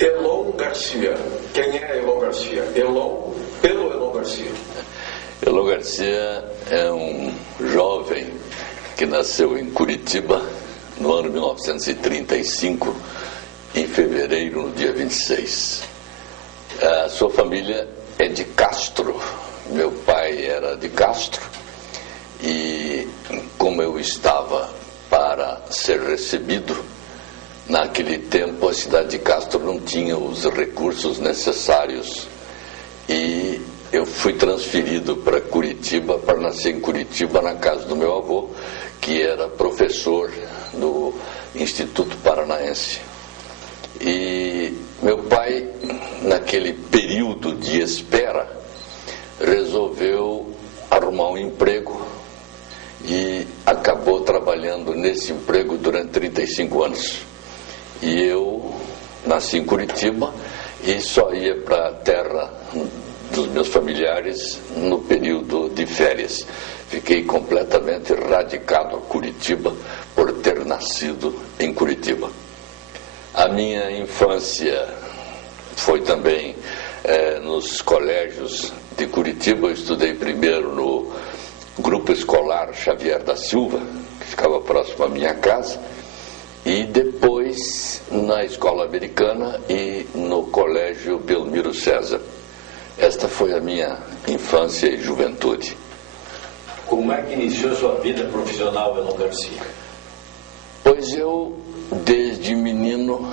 Elon Garcia. Quem é Elon Garcia? Elon pelo Elon Garcia. Elon Garcia é um jovem que nasceu em Curitiba no ano 1935, em fevereiro, no dia 26. A sua família é de Castro. Meu pai era de Castro e, como eu estava para ser recebido, naquele tempo a cidade de Castro não tinha os recursos necessários e eu fui transferido para Curitiba, para nascer em Curitiba, na casa do meu avô, que era professor do Instituto Paranaense. E meu pai, naquele período de espera, resolveu arrumar um emprego e acabou trabalhando nesse emprego durante 35 anos. E eu nasci em Curitiba e só ia para a terra dos meus familiares no período de férias. Fiquei completamente radicado a Curitiba por ter nascido em Curitiba. A minha infância foi também nos colégios de Curitiba. Eu estudei primeiro no Grupo Escolar Xavier da Silva, que ficava próximo à minha casa, e depois na Escola Americana e no Colégio Belmiro César. Esta foi a minha infância e juventude. Como é que iniciou sua vida profissional, Elon Garcia? Pois eu, desde menino,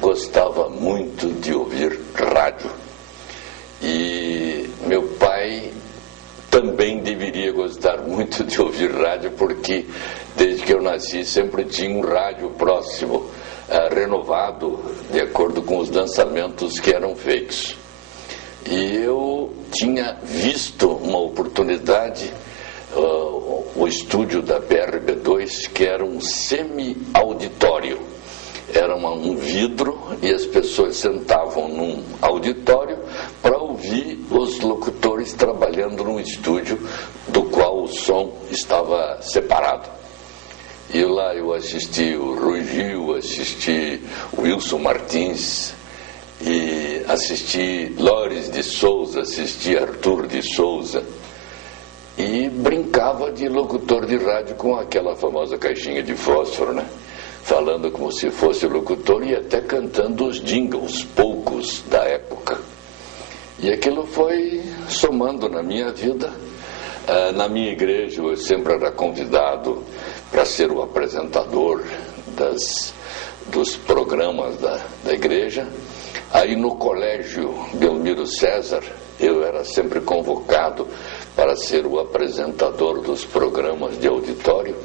gostava muito de ouvir rádio. E meu pai também deveria gostar muito de ouvir rádio, porque desde que eu nasci sempre tinha um rádio próximo, renovado, de acordo com os lançamentos que eram feitos. E eu tinha visto uma oportunidade, o estúdio da PRB2, que era um semi-auditório. Era um vidro e as pessoas sentavam num auditório para ouvir os locutores trabalhando num estúdio do qual o som estava separado. E lá eu assisti o Rui Gil, assisti o Wilson Martins, e assisti Lores de Souza, assisti Arthur de Souza, e brincava de locutor de rádio com aquela famosa caixinha de fósforo, né? Falando como se fosse locutor e até cantando os jingles, poucos da época. E aquilo foi somando na minha vida. Na minha igreja eu sempre era convidado para ser o apresentador dos programas da igreja. Aí no Colégio Belmiro César eu era sempre convocado para ser o apresentador dos programas de auditório.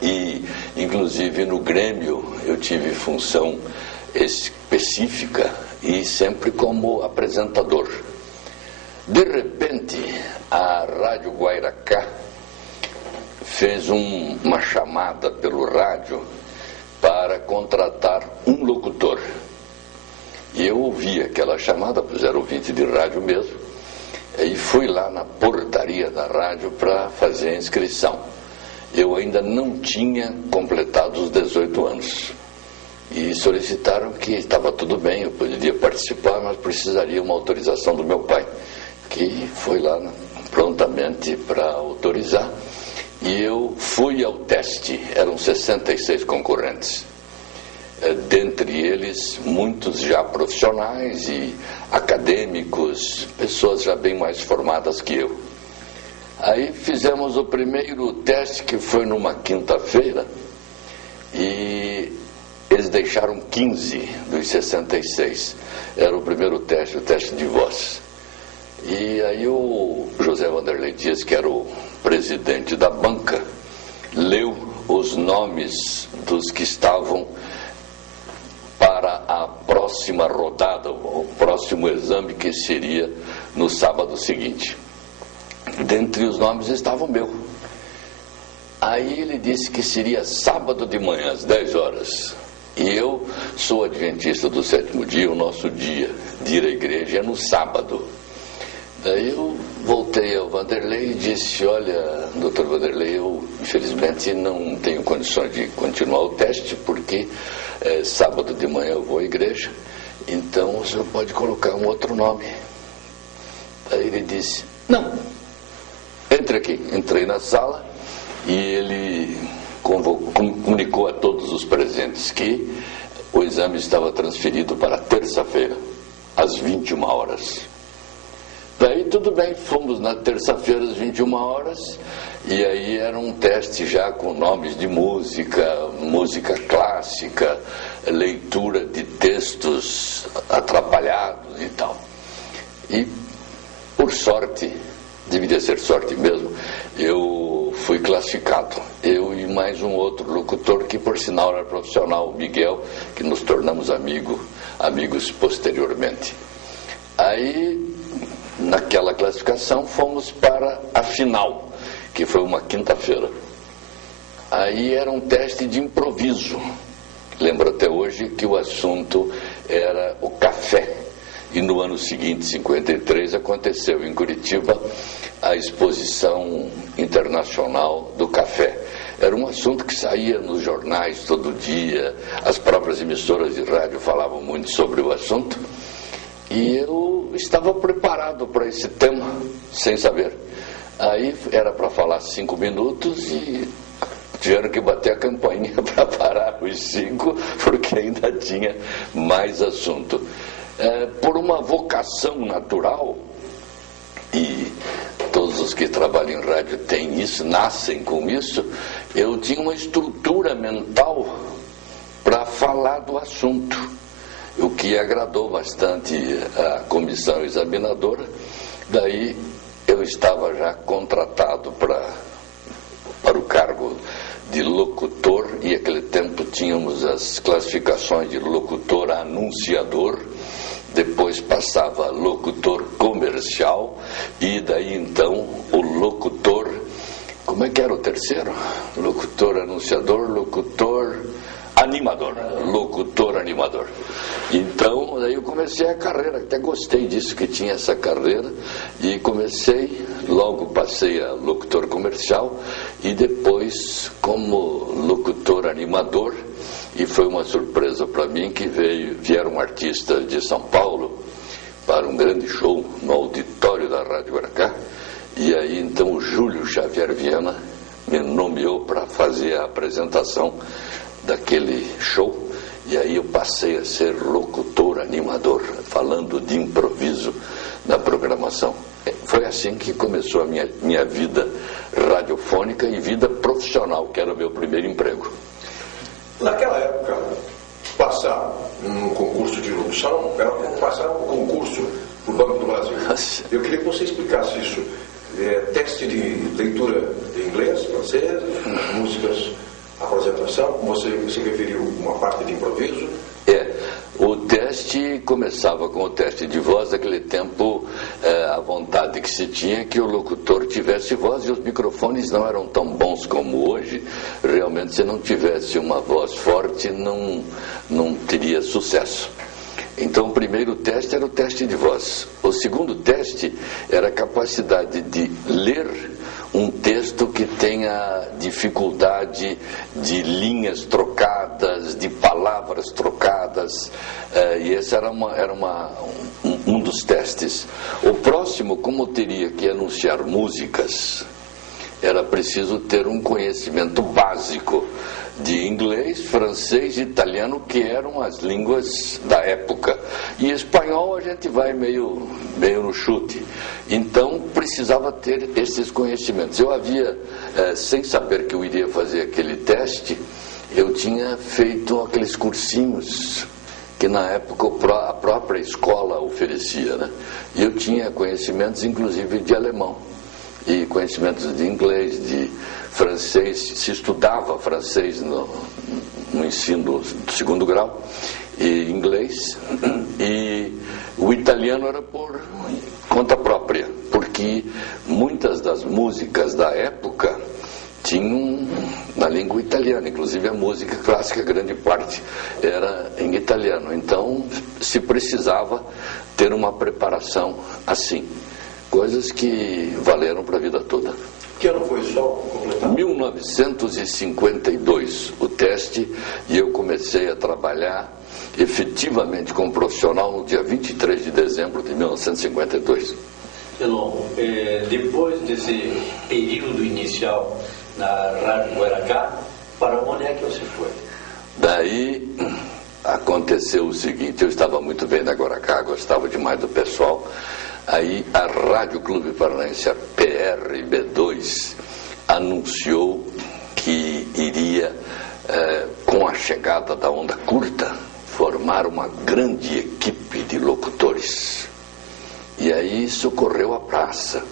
E, inclusive, no Grêmio eu tive função específica e sempre como apresentador. De repente, a Rádio Guairacá fez uma chamada pelo rádio para contratar um locutor. E eu ouvi aquela chamada, pois era ouvinte de rádio mesmo, e fui lá na portaria da rádio para fazer a inscrição. Eu ainda não tinha completado os 18 anos. E solicitaram que estava tudo bem, eu poderia participar, mas precisaria uma autorização do meu pai, que foi lá prontamente para autorizar. E eu fui ao teste, eram 66 concorrentes. Dentre eles, muitos já profissionais e acadêmicos, pessoas já bem mais formadas que eu. Aí fizemos o primeiro teste, que foi numa quinta-feira, e eles deixaram 15 dos 66. Era o primeiro teste, o teste de voz. E aí o José Vanderlei Dias, que era o presidente da banca, leu os nomes dos que estavam para a próxima rodada, o próximo exame, que seria no sábado seguinte. Dentre os nomes estava o meu. Aí ele disse que seria sábado de manhã, às 10 horas. E eu sou adventista do sétimo dia, o nosso dia de ir à igreja é no sábado. Daí eu voltei ao Vanderlei e disse: olha, doutor Vanderlei, eu infelizmente não tenho condições de continuar o teste, porque sábado de manhã eu vou à igreja então o senhor pode colocar um outro nome. Aí ele disse, não, entre aqui. Entrei na sala e ele comunicou a todos os presentes que o exame estava transferido para terça-feira, às 21 horas. Daí tudo bem, fomos na terça-feira às 21 horas, e aí era um teste já com nomes de música, música clássica, leitura de textos atrapalhados e tal. E, por sorte, deveria ser sorte mesmo, eu fui classificado. Eu e mais um outro locutor, que por sinal era profissional, o Miguel, que nos tornamos amigos posteriormente. Aí, naquela classificação, fomos para a final, que foi uma quinta-feira. Aí era um teste de improviso. Lembro até hoje que o assunto era o café. E no ano seguinte, 53, aconteceu em Curitiba a Exposição Internacional do Café. Era um assunto que saía nos jornais todo dia, as próprias emissoras de rádio falavam muito sobre o assunto, e eu estava preparado para esse tema, sem saber. Aí era para falar 5 minutos e tiveram que bater a campainha para parar os 5, porque ainda tinha mais assunto. Por uma vocação natural, e todos os que trabalham em rádio têm isso, nascem com isso, eu tinha uma estrutura mental para falar do assunto, o que agradou bastante a comissão examinadora. Daí eu estava já contratado para o cargo de locutor, e naquele tempo tínhamos as classificações de locutor a anunciador, depois passava locutor comercial, e daí então o locutor, como é que era o terceiro? Locutor anunciador, locutor animador, locutor animador. Então, daí eu comecei a carreira, até gostei disso, que tinha essa carreira, e comecei, logo passei a locutor comercial, e depois como locutor animador. E foi uma surpresa para mim que vieram artistas de São Paulo para um grande show no auditório da Rádio Guaracá, e aí então o Júlio Xavier Viana me nomeou para fazer a apresentação daquele show, e aí eu passei a ser locutor animador, falando de improviso na programação. Foi assim que começou a minha vida radiofônica e vida profissional, que era o meu primeiro emprego. Naquela época, passar um concurso de locução era passar um concurso do Banco do Brasil. Eu queria que você explicasse isso. Teste de leitura de inglês, francês, músicas, apresentação, você referiu uma parte de improviso. O teste começava com o teste de voz. Naquele tempo, a vontade que se tinha que o locutor tivesse voz, e os microfones não eram tão bons como hoje. Realmente, se não tivesse uma voz forte, não teria sucesso. Então, o primeiro teste era o teste de voz. O segundo teste era a capacidade de ler um texto que tenha dificuldade de linhas trocadas, de palavras trocadas, e esse era um dos testes. O próximo, como teria que anunciar músicas, era preciso ter um conhecimento básico de inglês, francês e italiano, que eram as línguas da época. E espanhol a gente vai meio no chute. Então precisava ter esses conhecimentos. Eu havia, sem saber que eu iria fazer aquele teste, eu tinha feito aqueles cursinhos que na época a própria escola oferecia, né? E eu tinha conhecimentos inclusive de alemão, e conhecimentos de inglês, de francês. Se estudava francês no ensino do segundo grau, e inglês, e o italiano era por conta própria, porque muitas das músicas da época tinham na língua italiana, inclusive a música clássica, grande parte era em italiano. Então se precisava ter uma preparação assim, coisas que valeram para a vida toda. Que ano foi só completar? 1952 o teste, e eu comecei a trabalhar efetivamente como profissional no dia 23 de dezembro de 1952. Elon, depois desse período inicial na Rádio Guaracá, para onde é que você foi? Daí aconteceu o seguinte: eu estava muito bem na Guaracá, gostava demais do pessoal. Aí a Rádio Clube Paranaense, a PRB2, anunciou que iria, com a chegada da onda curta, formar uma grande equipe de locutores. E aí isso correu à praça.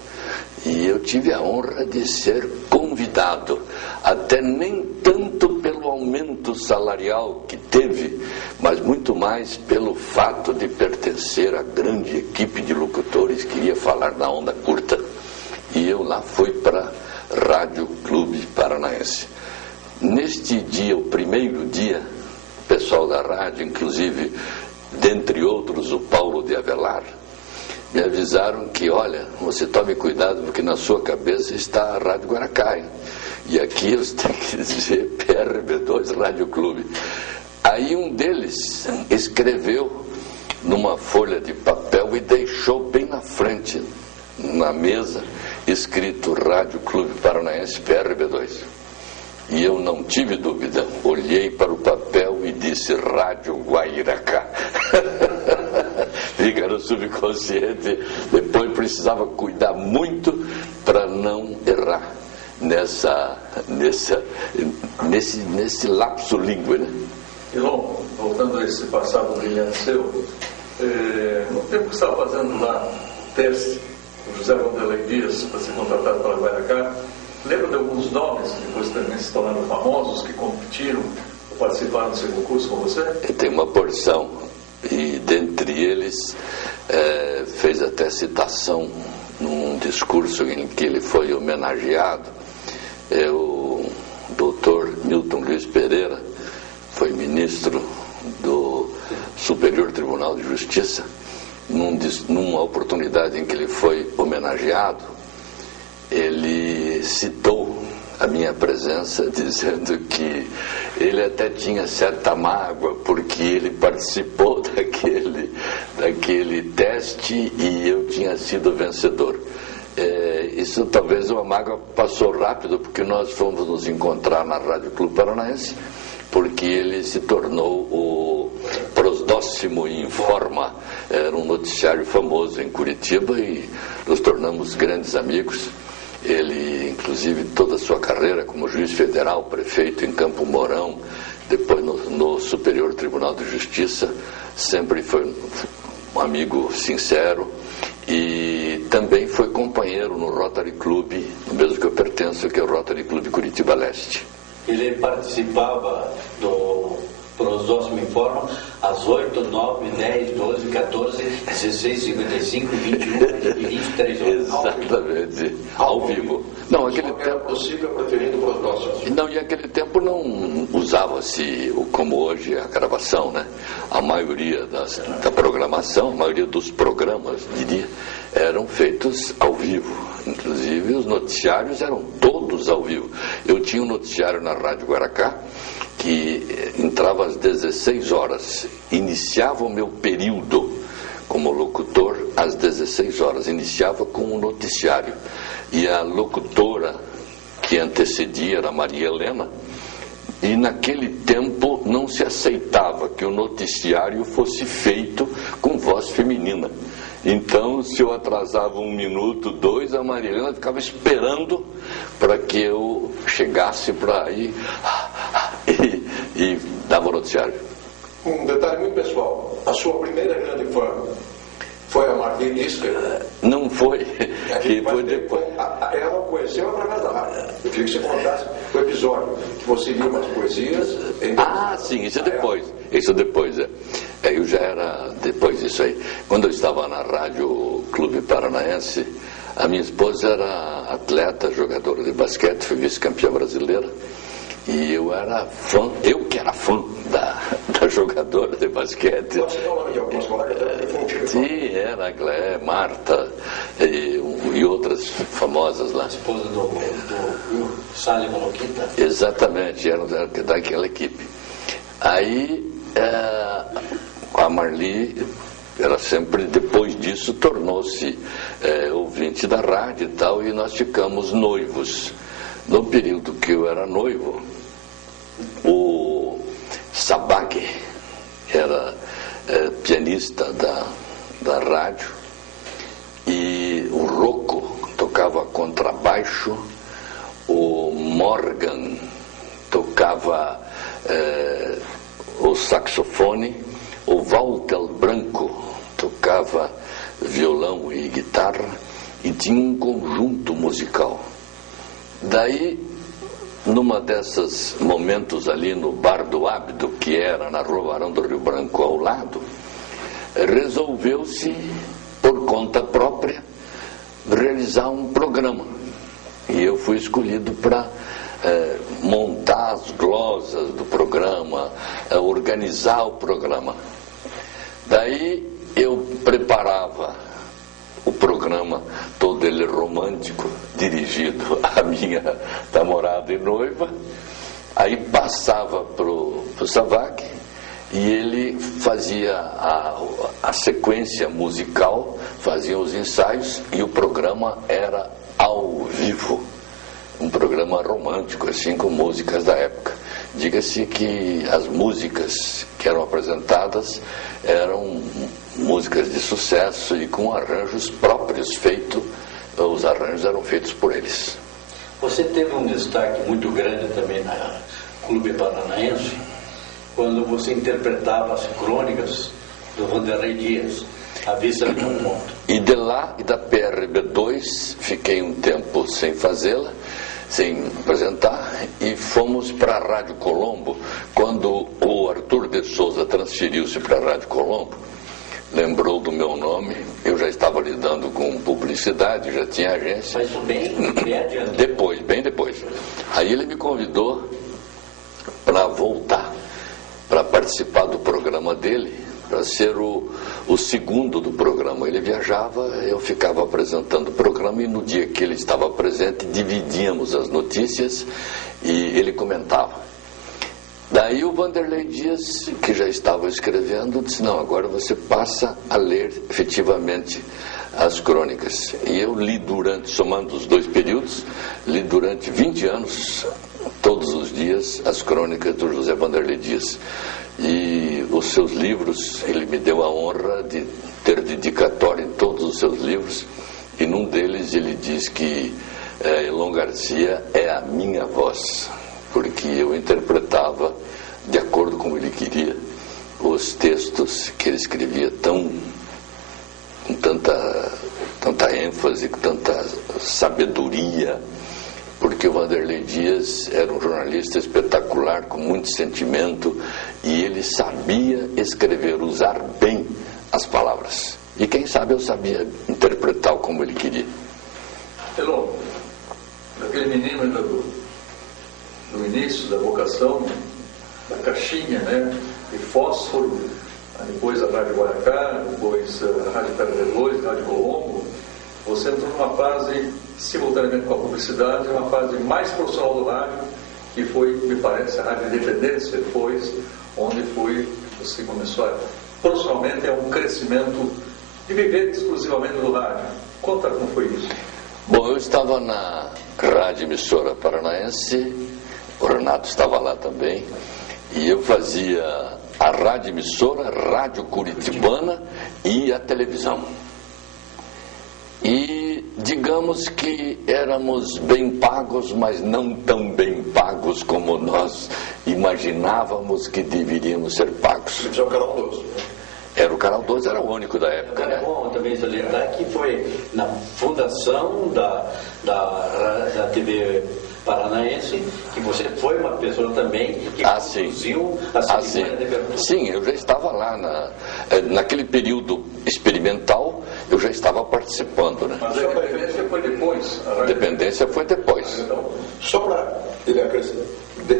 E eu tive a honra de ser convidado, até nem tanto pelo aumento salarial que teve, mas muito mais pelo fato de pertencer à grande equipe de locutores que iria falar na onda curta. E eu lá fui para a Rádio Clube Paranaense. Neste dia, o primeiro dia, o pessoal da rádio, inclusive, dentre outros, o Paulo de Avelar, me avisaram que, olha, você tome cuidado porque na sua cabeça está a Rádio Guaracá, hein? E aqui você tem que dizer PRB2 Rádio Clube. Aí um deles escreveu numa folha de papel e deixou bem na frente, na mesa, escrito Rádio Clube Paranaense PRB2. E eu não tive dúvida, olhei para o papel e disse Rádio Guairacá. Fica no subconsciente. Depois precisava cuidar muito para não errar nesse lapso língua, né? Elon, voltando a esse passado brilhante seu, no tempo que você estava fazendo lá teste com José Wanderlei Dias para ser contratado para Guaracá, lembra de alguns nomes que depois também se tornaram famosos, que competiram ou participaram do seu concurso com você? Tem uma porção, e dentre eles fez até citação num discurso em que ele foi homenageado. O doutor Milton Luiz Pereira foi ministro do Superior Tribunal de Justiça. Numa oportunidade em que ele foi homenageado, ele citou a minha presença, dizendo que ele até tinha certa mágoa porque ele participou daquele teste e eu tinha sido vencedor. Isso talvez uma mágoa passou rápido, porque nós fomos nos encontrar na Rádio Clube Paranaense, porque ele se tornou o Prosdóximo Informa, era um noticiário famoso em Curitiba e nos tornamos grandes amigos. Ele, inclusive, toda a sua carreira como juiz federal, prefeito em Campo Mourão, depois no Superior Tribunal de Justiça, sempre foi um amigo sincero e também foi companheiro no Rotary Club, no mesmo que eu pertenço, que é o Rotary Club Curitiba Leste. Ele participava do Prosdóximo Informa às 8, 9, 10, 12, 14, 16, 55, 21 e 23 horas. Exatamente, ao vivo. Não, aquele tempo possível preferindo Prosdóximo. Não, e aquele tempo não usava-se como hoje a gravação, né? A maioria da programação, a maioria dos programas, diria, eram feitos ao vivo. Inclusive os noticiários eram todos ao vivo. Eu tinha um noticiário na Rádio Guaracá que entrava às 16 horas, iniciava o meu período como locutor às 16 horas, iniciava com um noticiário. E a locutora que antecedia era Maria Helena, e naquele tempo não se aceitava que o noticiário fosse feito com voz feminina. Então, se eu atrasava 1 minuto, 2, a Maria Helena ficava esperando para que eu chegasse para ir e dava o noticiário. Um detalhe muito pessoal, a sua primeira grande fã foi a Marlene Disca? Não foi, que foi depois. Ela conheceu através da rádio. Eu queria que você contasse o episódio, que você lia umas poesias. Sim, isso é depois. Isso depois, eu já era depois disso aí. Quando eu estava na Rádio Clube Paranaense, a minha esposa era atleta, jogadora de basquete, foi vice-campeã brasileira. E eu era fã, eu que era fã da jogadora de basquete. Você está falando de algumas colegas da Sim, era a Glé, Marta e outras famosas lá. A esposa do Sally Moloquita? Exatamente, era daquela equipe. Aí a Marli, ela sempre, depois disso, tornou-se ouvinte da rádio e tal, e nós ficamos noivos. No período que eu era noivo, o Sabag era pianista da rádio, e o Rocco tocava contrabaixo, o Morgan tocava o saxofone, o Walter Branco tocava violão e guitarra, e tinha um conjunto musical. Daí, numa desses momentos ali no Bar do Ábido, que era na Rua Barão do Rio Branco ao lado, resolveu-se, por conta própria, realizar um programa. E eu fui escolhido para montar as glosas do programa, organizar o programa. Daí eu preparava o programa, todo ele romântico, dirigido à minha namorada e noiva. Aí passava para o Sabag e ele fazia a sequência musical, fazia os ensaios, e o programa era ao vivo. Um programa romântico, assim, com músicas da época. Diga-se que as músicas que eram apresentadas eram músicas de sucesso e com arranjos próprios feitos, os arranjos eram feitos por eles. Você teve um destaque muito grande também na Clube Paranaense, quando você interpretava as crônicas do Vanderlei Dias, A Vista de um Ponto. E de lá, e da PRB2, fiquei um tempo sem fazê-la, sem apresentar, e fomos para a Rádio Colombo. Quando o Arthur de Souza transferiu-se para a Rádio Colombo, lembrou do meu nome, eu já estava lidando com publicidade, já tinha agência. Mas bem adiante. Depois, bem depois. Aí ele me convidou para voltar, para participar do programa dele, para ser o segundo do programa. Ele viajava, eu ficava apresentando o programa, e no dia que ele estava presente, dividíamos as notícias e ele comentava. Daí o Vanderlei Dias, que já estava escrevendo, disse: não, agora você passa a ler efetivamente as crônicas. E eu li durante, somando os 2 períodos, li durante 20 anos, todos os dias, as crônicas do José Vanderlei Dias. E os seus livros, ele me deu a honra de ter dedicatório em todos os seus livros, e num deles ele diz que Elon Garcia é a minha voz, porque eu interpretava, de acordo com ele queria, os textos que ele escrevia com tanta ênfase, com tanta sabedoria, porque o Vanderlei Dias era um jornalista espetacular, com muito sentimento, e ele sabia escrever, usar bem as palavras. E quem sabe eu sabia interpretar como ele queria. Elon, aquele menino ainda do início da vocação, da caixinha, né, de fósforo, depois a Rádio Guaracá, depois a Rádio PRB2, a Rádio Colombo, você entrou numa fase, simultaneamente com a publicidade, uma fase mais profissional do rádio, que foi, me parece, a Rádio Independência, depois, onde você começou a, profissionalmente, um crescimento de viver exclusivamente do rádio. Conta como foi isso. Bom, eu estava na Rádio Emissora Paranaense, o Renato estava lá também, e eu fazia a Rádio Emissora, Rádio Curitibana e a televisão. E digamos que éramos bem pagos, mas não tão bem pagos como nós imaginávamos que deveríamos ser pagos. Isso é o Canal 12. Era o Canal 12, era o único da época, né? É bom também lembrar que foi na fundação da TV Paranaense que você foi uma pessoa também que conduziu a cerimônia de abertura. Sim, eu já estava lá naquele período experimental, eu já estava participando, né? Mas a independência foi depois? A independência foi depois. Então, só para ele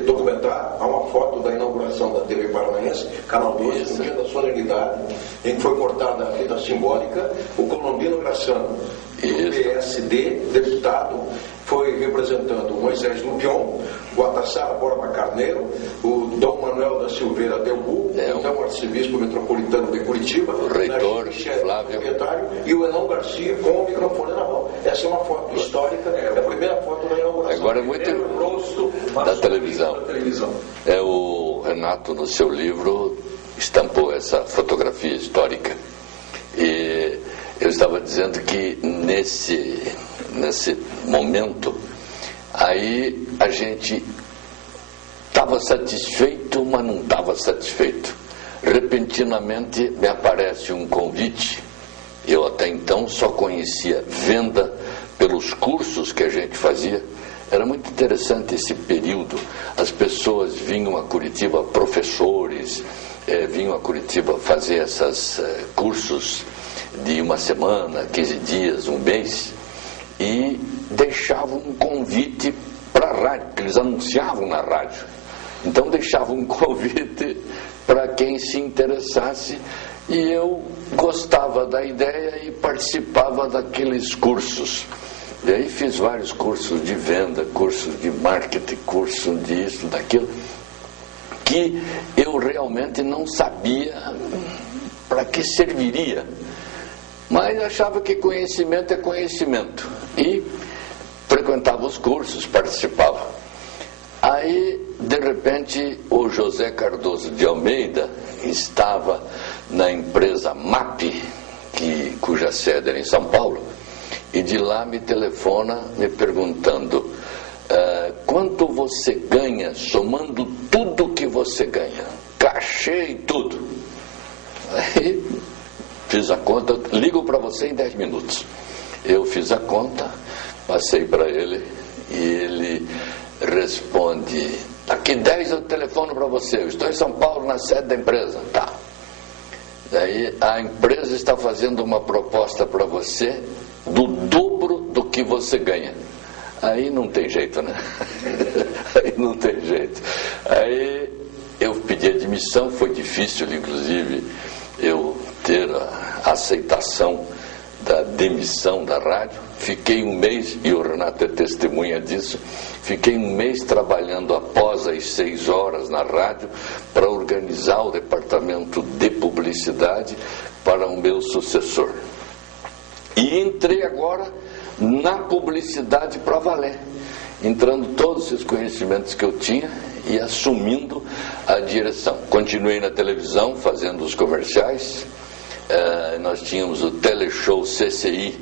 documentar, há uma foto da inauguração da TV Paranaense, Canal 2, no dia da solenidade, em que foi cortada a fita simbólica, o Colombino Graçano, do PSD, deputado, foi representando o Moisés Lupion, o Atassara Borba Carneiro, o Dom Manuel da Silveira Delbu, então arcebispo metropolitano de Curitiba, o reitor Flávio e o Enão Garcia com o microfone na mão. Essa é uma foto histórica, é a primeira foto da inauguração. Agora é muito rosto da televisão. O Renato, no seu livro, estampou essa fotografia histórica. E eu estava dizendo que nesse momento, aí a gente estava satisfeito, mas não estava satisfeito. Repentinamente me aparece um convite. Eu até então só conhecia venda pelos cursos que a gente fazia. Era muito interessante esse período. As pessoas vinham a Curitiba, professores vinham a Curitiba fazer esses cursos de uma semana, 15 dias, um mês, e deixavam um convite para a rádio, porque eles anunciavam na rádio. Então deixavam um convite para quem se interessasse, e eu gostava da ideia e participava daqueles cursos. E aí fiz vários cursos de venda, cursos de marketing, curso disso, daquilo, que eu realmente não sabia para que serviria. Mas achava que conhecimento é conhecimento. E frequentava os cursos, participava. Aí, de repente, o José Cardoso de Almeida estava na empresa MAP, cuja sede era em São Paulo, e de lá me telefona me perguntando quanto você ganha somando tudo que você ganha, cachê e tudo. Aí fiz a conta, ligo para você em 10 minutos. Eu fiz a conta, passei para ele e ele responde: daqui 10 eu telefono para você, eu estou em São Paulo na sede da empresa. Tá. Daí a empresa está fazendo uma proposta para você do dobro do que você ganha. Aí não tem jeito, né? Aí não tem jeito. Aí eu pedi admissão, foi difícil, inclusive, eu ter a aceitação da demissão da rádio. Fiquei um mês, e o Renato é testemunha disso, fiquei um mês trabalhando após as 6 horas na rádio para organizar o departamento de publicidade para o meu sucessor. E entrei agora na publicidade para valer, entrando todos esses conhecimentos que eu tinha e assumindo a direção. Continuei na televisão fazendo os comerciais. Nós tínhamos o teleshow CCI,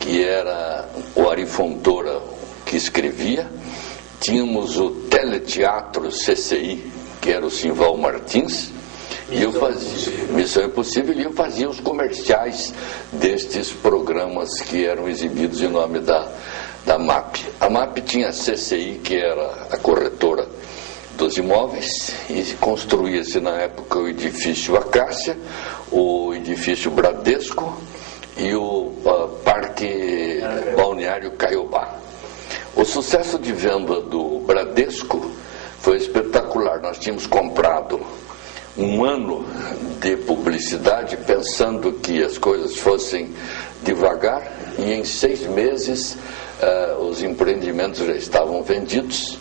que era o Ari Fontoura que escrevia. Tínhamos o teleteatro CCI, que era o Simval Martins. E eu fazia Missão Impossível, e eu fazia os comerciais destes programas que eram exibidos em nome da MAP. A MAP tinha a CCI, que era a corretora dos imóveis, e construía-se na época o edifício Acácia, o edifício Bradesco e o Parque Balneário Caiobá. O sucesso de venda do Bradesco foi espetacular. Nós tínhamos comprado um ano de publicidade pensando que as coisas fossem devagar, e em 6 meses os empreendimentos já estavam vendidos,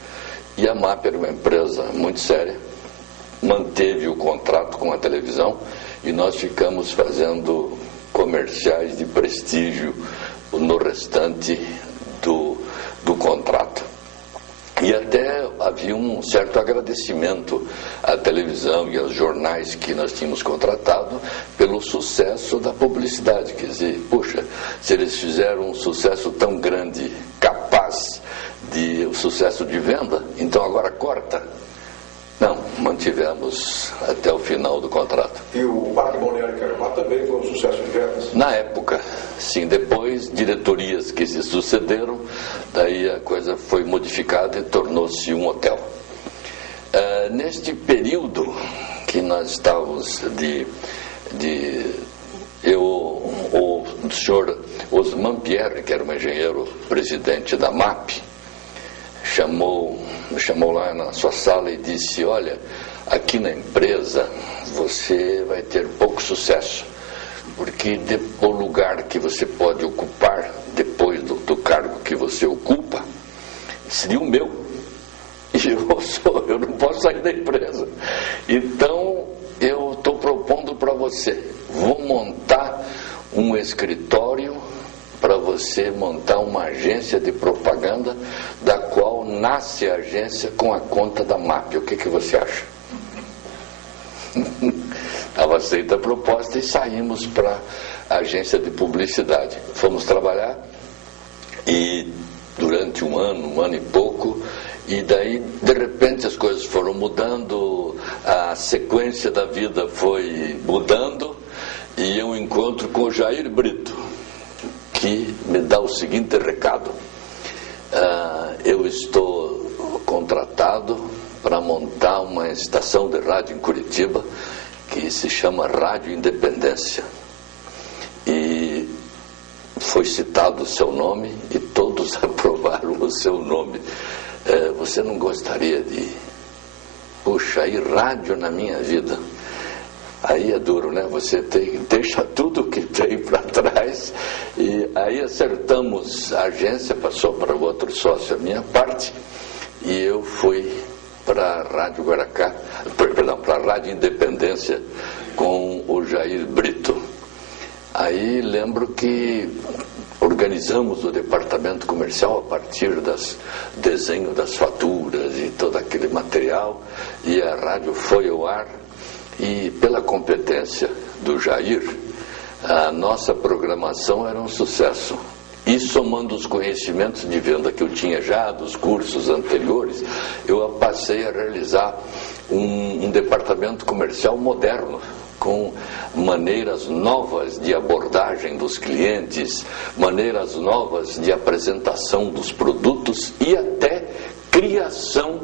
e a MAP era uma empresa muito séria, manteve o contrato com a televisão, e nós ficamos fazendo comerciais de prestígio no restante do contrato. E até havia um certo agradecimento à televisão e aos jornais que nós tínhamos contratado pelo sucesso da publicidade. Quer dizer, puxa, se eles fizeram um sucesso tão grande, capaz de sucesso de venda, então agora corta. Não, mantivemos até o final do contrato. E o Parque Balneário Caiobá também foi um sucesso de vendas? Na época, sim. Depois, diretorias que se sucederam, daí a coisa foi modificada e tornou-se um hotel. Neste período que nós estávamos de senhor Osman Pierre, que era um engenheiro presidente da MAP, me chamou lá na sua sala e disse: olha, aqui na empresa você vai ter pouco sucesso, porque o lugar que você pode ocupar depois do cargo que você ocupa seria o meu, e eu não posso sair da empresa. Então eu estou propondo para você, vou montar um escritório para você montar uma agência de propaganda, da qual nasce a agência com a conta da MAP. O que você acha? Estava aceita a proposta e saímos para a agência de publicidade. Fomos trabalhar e durante um ano e pouco, e daí de repente as coisas foram mudando, a sequência da vida foi mudando, e eu encontro com o Jair Brito, que me dá o seguinte recado: eu estou contratado para montar uma estação de rádio em Curitiba que se chama Rádio Independência, e foi citado o seu nome e todos aprovaram o seu nome. Você não gostaria de... Puxa, aí rádio na minha vida. Aí é duro, né? Você deixa tudo que tem para trás. E aí acertamos a agência, passou para o outro sócio a minha parte, e eu fui para a Rádio Guaracá, perdão, para a Rádio Independência com o Jair Brito. Aí lembro que organizamos o departamento comercial a partir das desenho das faturas e todo aquele material, e a rádio foi ao ar. E pela competência do Jair, a nossa programação era um sucesso. E somando os conhecimentos de venda que eu tinha já dos cursos anteriores, eu passei a realizar um departamento comercial moderno, com maneiras novas de abordagem dos clientes, maneiras novas de apresentação dos produtos e até criação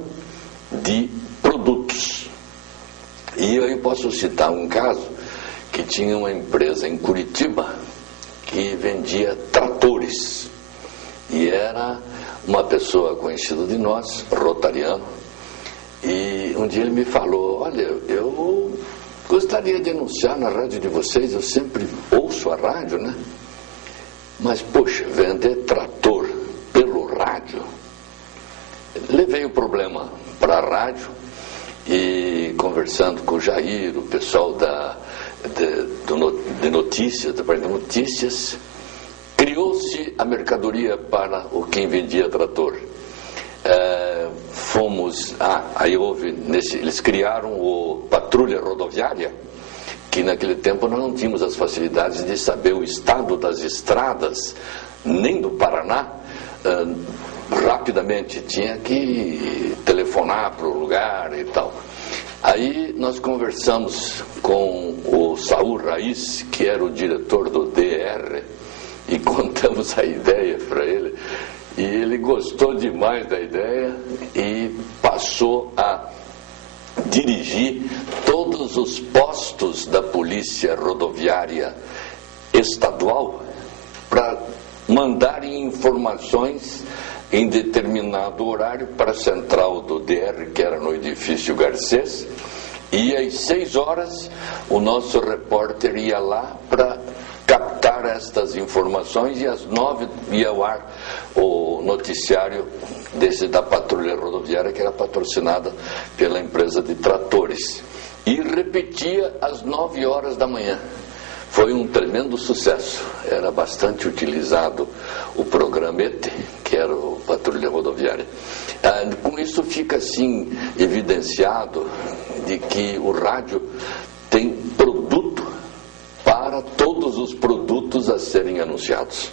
de produtos. E eu posso citar um caso que tinha uma empresa em Curitiba que vendia tratores, e era uma pessoa conhecida de nós, rotariano, e um dia ele me falou: olha, eu gostaria de anunciar na rádio de vocês, eu sempre ouço a rádio, né? Mas, poxa, vender trator pelo rádio. Levei o problema para a rádio, e conversando com o Jair, o pessoal de notícias, da parte de notícias, criou-se a mercadoria para quem vendia trator. Aí houve, eles criaram o Patrulha Rodoviária, que naquele tempo nós não tínhamos as facilidades de saber o estado das estradas, nem do Paraná. Rapidamente tinha que telefonar para o lugar e tal. Aí nós conversamos com o Saul Raiz, que era o diretor do DR, e contamos a ideia para ele, e ele gostou demais da ideia e passou a dirigir todos os postos da Polícia Rodoviária Estadual para mandarem informações em determinado horário para a central do DR, que era no edifício Garcês, e às 6 horas o nosso repórter ia lá para captar estas informações, e às 9 ia ao ar o noticiário da Patrulha Rodoviária, que era patrocinada pela empresa de tratores, e repetia às 9 horas da manhã. Foi um tremendo sucesso, era bastante utilizado o programa ET, que era o Patrulha Rodoviária. Com isso fica assim evidenciado de que o rádio tem produto para todos os produtos a serem anunciados.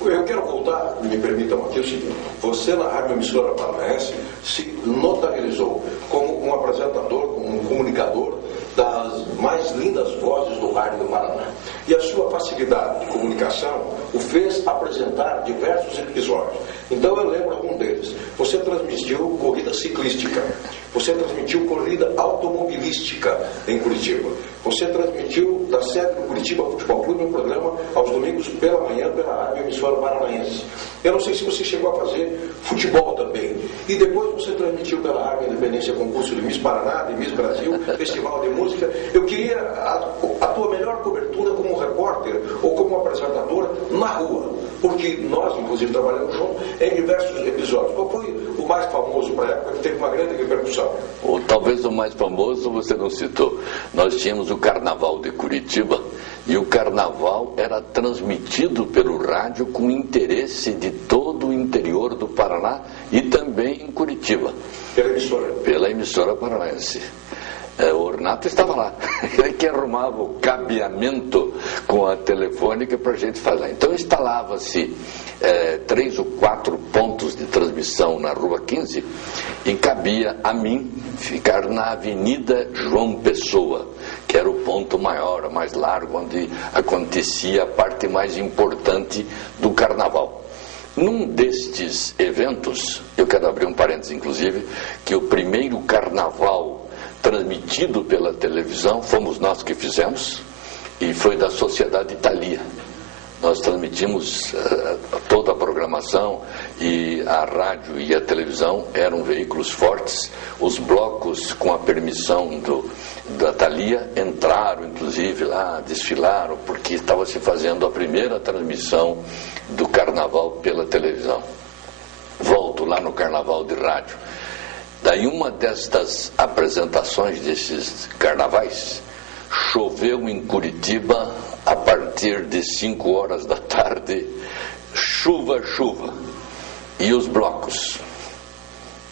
Eu quero voltar, me permitam aqui o seguinte: você na Rádio Emissora Paranaense se notabilizou como um apresentador, como um comunicador das mais lindas vozes do rádio do Paraná. E a sua facilidade de comunicação o fez apresentar diversos episódios. Então eu lembro algum deles. Você transmitiu corrida ciclística. Você transmitiu corrida automobilística em Curitiba. Você transmitiu da sede do Curitiba Futebol Clube um programa aos domingos pela manhã pela rádio emissora paranaense. Eu não sei se você chegou a fazer futebol também. E depois você transmitiu pela Rádio Independência concurso de Miss Paraná, de Miss Brasil, Festival de Música. Eu queria a tua melhor cobertura como repórter ou como apresentador na rua. Porque nós, inclusive, trabalhamos juntos em diversos episódios. Qual foi o mais famoso para a época que teve uma grande repercussão? Ou talvez o mais famoso você não citou. Nós tínhamos o Carnaval de Curitiba e o Carnaval era transmitido pelo rádio com interesse de todo o interior do Paraná e também em Curitiba. Pela emissora? Pela emissora paranaense. O Ornato estava lá, ele que arrumava o cabeamento com a telefônica para a gente fazer. Então instalava-se 3 ou 4 pontos de transmissão na Rua 15 e cabia a mim ficar na Avenida João Pessoa, que era o ponto maior, mais largo, onde acontecia a parte mais importante do Carnaval. Num destes eventos, eu quero abrir um parênteses inclusive, que o primeiro Carnaval transmitido pela televisão, fomos nós que fizemos, e foi da Sociedade Thalia. Nós transmitimos toda a programação e a rádio e a televisão eram veículos fortes. Os blocos, com a permissão da Thalia, entraram inclusive lá, desfilaram, porque estava se fazendo a primeira transmissão do Carnaval pela televisão. Volto lá no Carnaval de rádio. Daí uma destas apresentações desses carnavais, choveu em Curitiba a partir de 5 horas da tarde, chuva. E os blocos.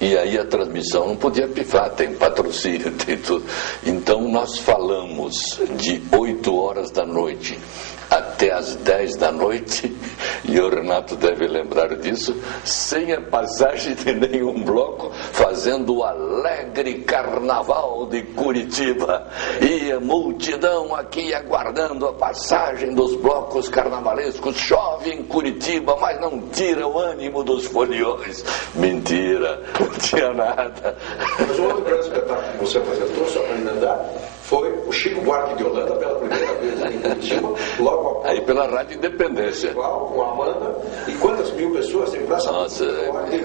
E aí a transmissão não podia pifar, tem patrocínio, tem tudo. Então nós falamos de 8 horas da noite até as 10 da noite, e o Renato deve lembrar disso, sem a passagem de nenhum bloco, fazendo o alegre Carnaval de Curitiba. E a multidão aqui aguardando a passagem dos blocos carnavalescos. Chove em Curitiba, mas não tira o ânimo dos foliões. Mentira, não tinha nada. Mas um outro grande espetáculo que você apresentou, só para emendar, foi o Chico Buarque de Holanda pela primeira vez em Curitiba, logo após. Aí pela Rádio Independência. Com a Amanda. E quantas mil pessoas em Praça? Nossa,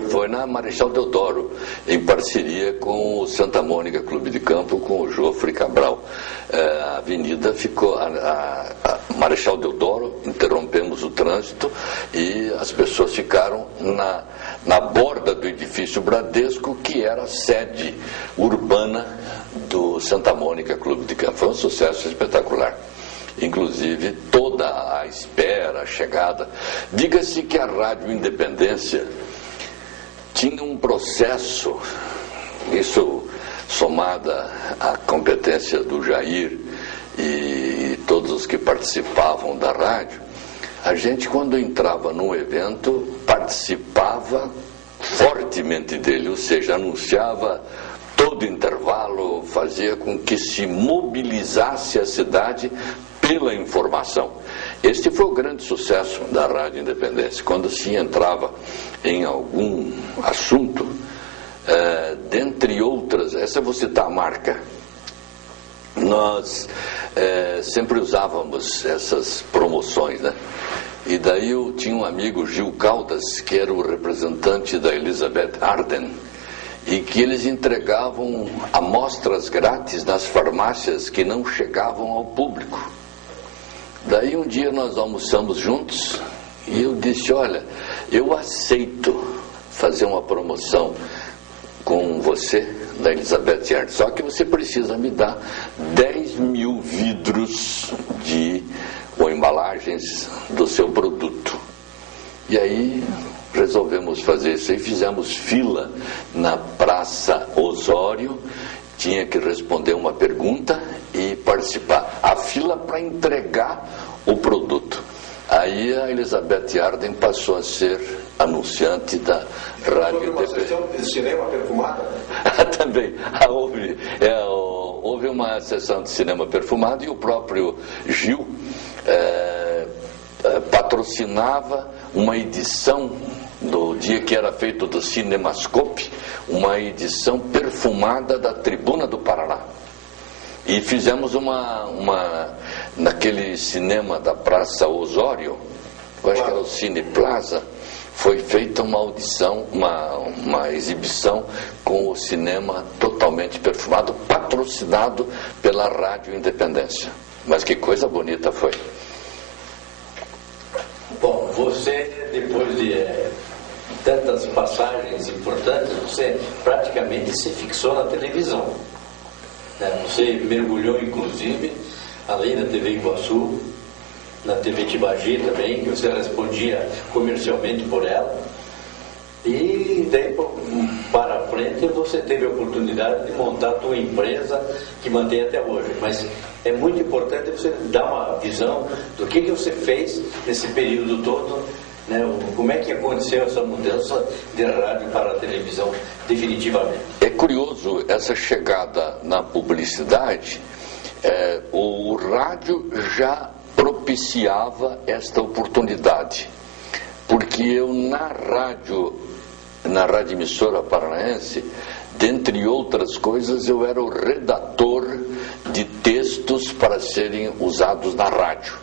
foi na Marechal Deodoro, em parceria com o Santa Mônica Clube de Campo, com o Jofre Cabral. A avenida ficou, a Marechal Deodoro, interrompemos o trânsito e as pessoas ficaram na borda do edifício Bradesco, que era a sede urbana do Santa Mônica Clube de Campo. Foi um sucesso espetacular. Inclusive toda a espera, a chegada. Diga-se que a Rádio Independência tinha um processo, isso somada à competência do Jair e todos os que participavam da rádio, a gente, quando entrava num evento, participava fortemente dele, ou seja, anunciava todo intervalo, fazia com que se mobilizasse a cidade pela informação. Este foi o grande sucesso da Rádio Independência. Quando se entrava em algum assunto, dentre outras, essa eu vou citar a marca, nós sempre usávamos essas promoções, né? E daí eu tinha um amigo, Gil Caldas, que era o representante da Elizabeth Arden, e que eles entregavam amostras grátis nas farmácias que não chegavam ao público. Daí um dia nós almoçamos juntos e eu disse, olha, eu aceito fazer uma promoção com você da Elizabeth Arden, só que você precisa me dar 10 mil vidros ou embalagens do seu produto. E aí resolvemos fazer isso e fizemos fila na Praça Osório, tinha que responder uma pergunta e participar. A fila para entregar o produto. Aí a Elizabeth Arden passou a ser anunciante da Rádio Independência. Houve uma sessão de cinema perfumada? Também. Houve uma sessão de cinema perfumado e o próprio Gil patrocinava uma edição do dia que era feito do Cinemascope, uma edição perfumada da Tribuna do Paraná. E fizemos naquele cinema da Praça Osório, eu acho que era o Cine Plaza, foi feita uma audição, uma exibição com o cinema totalmente perfumado, patrocinado pela Rádio Independência. Mas que coisa bonita foi. Bom, você, depois de tantas passagens importantes, você praticamente se fixou na televisão. Você mergulhou, inclusive, além da TV Iguaçu, na TV Tibagi também, que você respondia comercialmente por ela. E daí para frente você teve a oportunidade de montar a sua empresa, que mantém até hoje. Mas é muito importante você dar uma visão do que você fez nesse período todo, né? Como é que aconteceu essa mudança de rádio para a televisão definitivamente. É curioso essa chegada na publicidade. O rádio já propiciava esta oportunidade, porque eu na rádio emissora paranaense, dentre outras coisas, eu era o redator de textos para serem usados na rádio.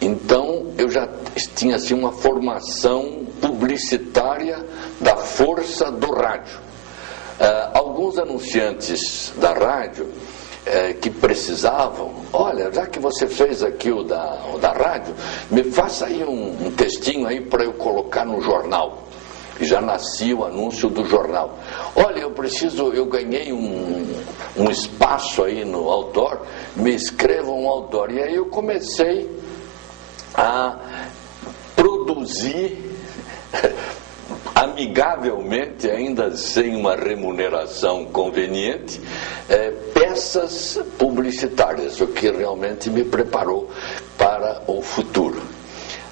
Então eu já tinha assim uma formação publicitária da força do rádio. Alguns anunciantes da rádio que precisavam, olha, já que você fez aqui o da rádio, me faça aí um textinho aí para eu colocar no jornal. E já nascia o anúncio do jornal. Olha, eu ganhei um espaço aí no outdoor, me escreva um outdoor. E aí eu comecei a produzir amigavelmente, ainda sem uma remuneração conveniente, peças publicitárias, o que realmente me preparou para o futuro.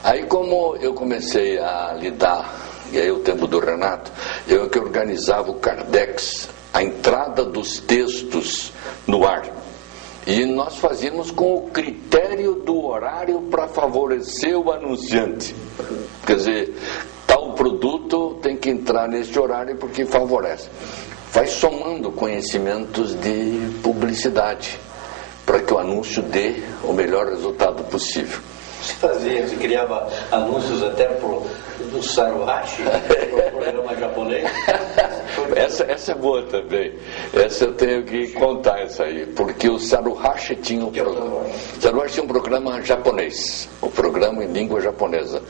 Aí, como eu comecei a lidar, e aí o tempo do Renato, eu que organizava o Cardex, a entrada dos textos no ar. E nós fazíamos com o critério do horário para favorecer o anunciante. Quer dizer, tal produto tem que entrar neste horário porque favorece. Vai somando conhecimentos de publicidade para que o anúncio dê o melhor resultado possível. Você criava anúncios até do Saruhashi, o programa japonês? Essa é boa também. Essa eu tenho que contar essa aí, porque o Saruhashi tinha um programa. Saruhashi tinha um programa japonês, um programa em língua japonesa.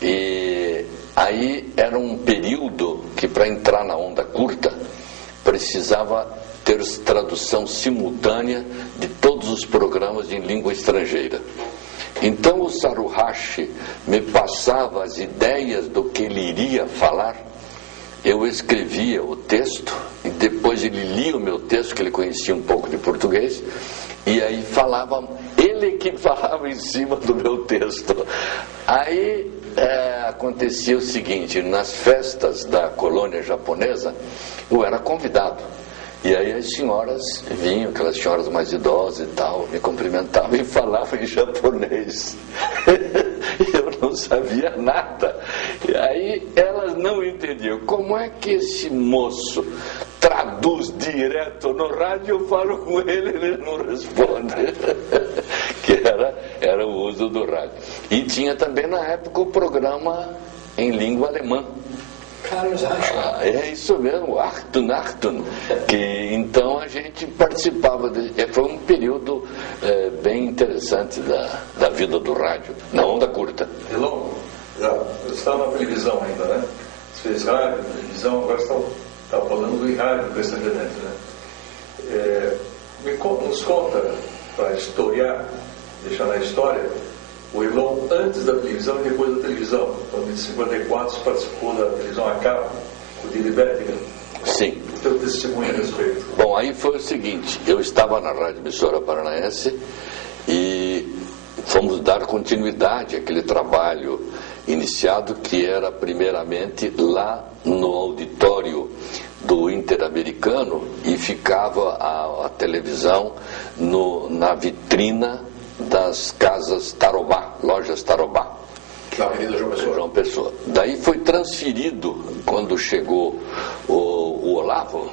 E aí era um período que, para entrar na onda curta, precisava ter tradução simultânea de todos os programas em língua estrangeira. Então o Saruhashi me passava as ideias do que ele iria falar, eu escrevia o texto e depois ele lia o meu texto, que ele conhecia um pouco de português, e aí falava, ele que falava em cima do meu texto. Aí acontecia o seguinte, nas festas da colônia japonesa, eu era convidado. E aí as senhoras vinham, aquelas senhoras mais idosas e tal, me cumprimentavam e falavam em japonês. Eu não sabia nada. E aí elas não entendiam. Como é que esse moço traduz direto no rádio? Eu falo com ele não responde. Que era o uso do rádio. E tinha também na época o programa em língua alemã. É isso mesmo, Achtung, que então a gente participava, foi um período bem interessante da vida do rádio, na onda curta. Elon, você estava na televisão ainda, né? Você fez rádio, televisão, agora você está falando em rádio precisamente, né? Nos conta, para historiar, deixar na história, o Elon antes da televisão e depois da televisão. Quando em 54 você participou da televisão a cabo, com o Didi Bettinger. Sim. O teu testemunho a respeito. Bom, aí foi o seguinte, eu estava na Rádio Emissora Paranaense e fomos dar continuidade àquele trabalho iniciado, que era primeiramente lá no auditório do Interamericano, e ficava a televisão na vitrina das casas Tarobá, lojas Tarobá. Na Avenida João Pessoa. João Pessoa. Daí foi transferido, quando chegou o Olavo,